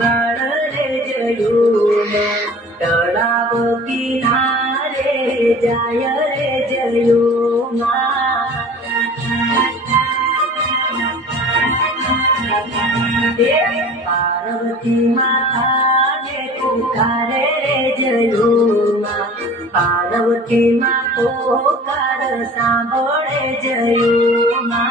बाळ रे जयोमा तळाव किनारे जाय रे जयोमा पार्वती माता ने पुकारे रे जयोमा पार्वती माँ पोकार सांभळे जयोमा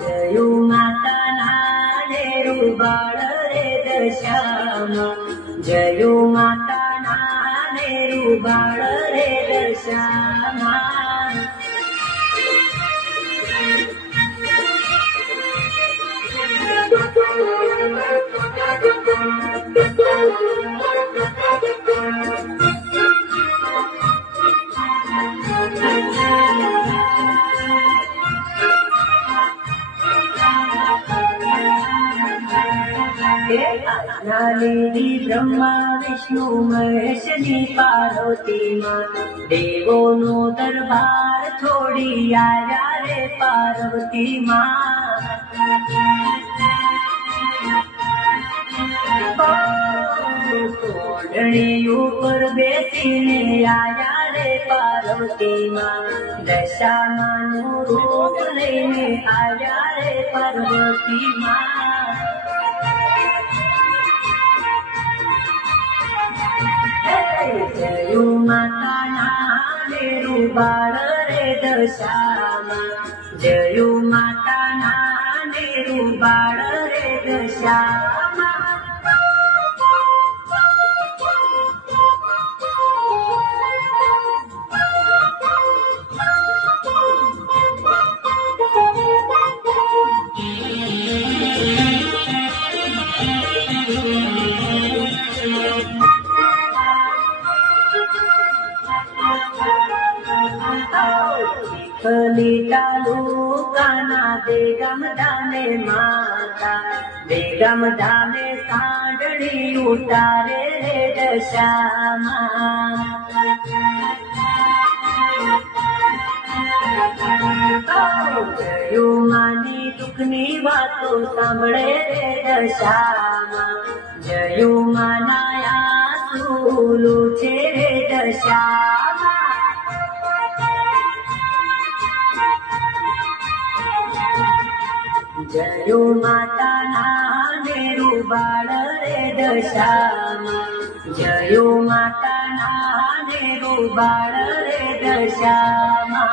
जयो माता नाने रूबाळ रे दशामा जयो माता नाने रूबाळ रे दशामा नालिनी ब्रह्मा विष्णु महेश नी पार्वती माँ देवो नो दरबार छोड़ी आया रे पार्वती माँ कोडणी ऊपर बेसीने आया रे पार्वती माँ दशामानु रूप लईने आया रे पार्वती माँ जयो माता नाने रूबाळ रे दशामा जयो माता नाने रूबाळ रे दशामा तालुकाना बेगम धामे माता बेगम धामे सांडणी उतारे रे दशामा जयो मानी दुखनी वातो सांभळे रे दशामा जयो मानाया सुलो छे रे दशामा जयो माता नाने रूबाळ रे दशामा जयो माता नाने रूबाळ रे दशामा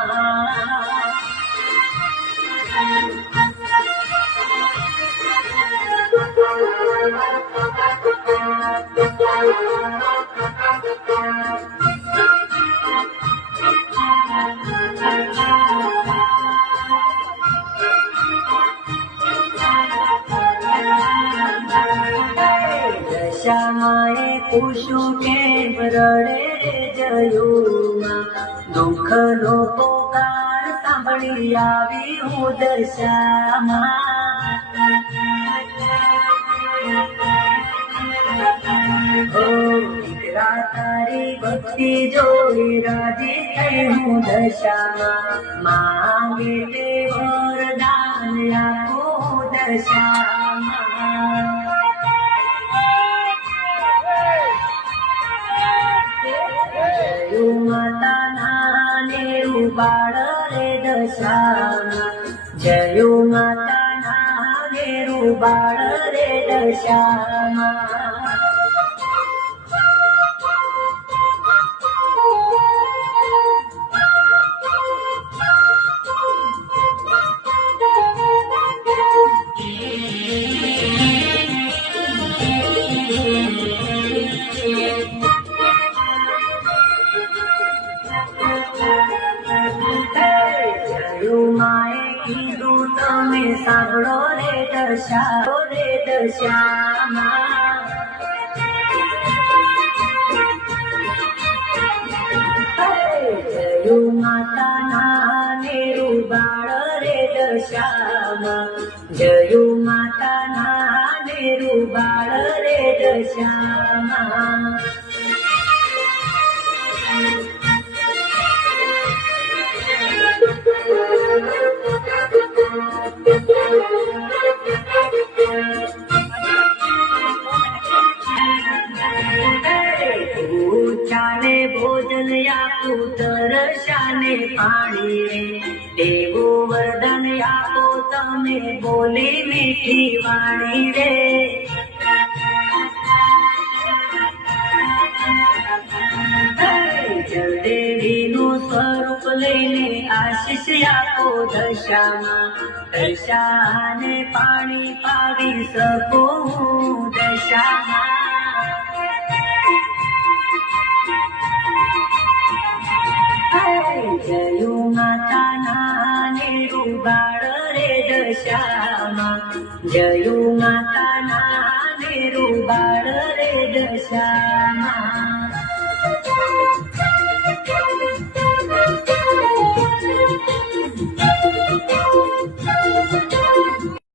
दशामाए पूछू केम रड़े रे जयोमा दुख नो पोकार सांभળી આવી હું દશામાં દીકરા તારી ભક્તિ જોઈ રાજી થઈ હું દશામાં માંગે તે વરદાન આપો દશામાં जयो माता नाने रूबाळ रे दशामा जयो माता नाने रूबाळ रे दशामा તમે સાંભળો રે દશામાં જયો માતા નાને રૂબાળ રે દશામાં જયો માતા નાને રૂબાળ રે દશામાં આપો તમે બોલી મીઠી વાણી રે. જળદેવીનું સ્વરૂપ લઈને આશીષ આપો દશામાં. દશાને પાણી પાવી શકો હું દશામાં. જયું માતાના નિરુબાળ રે દશામાં. જયું માતાના નિરુબાળ રે દશામાં.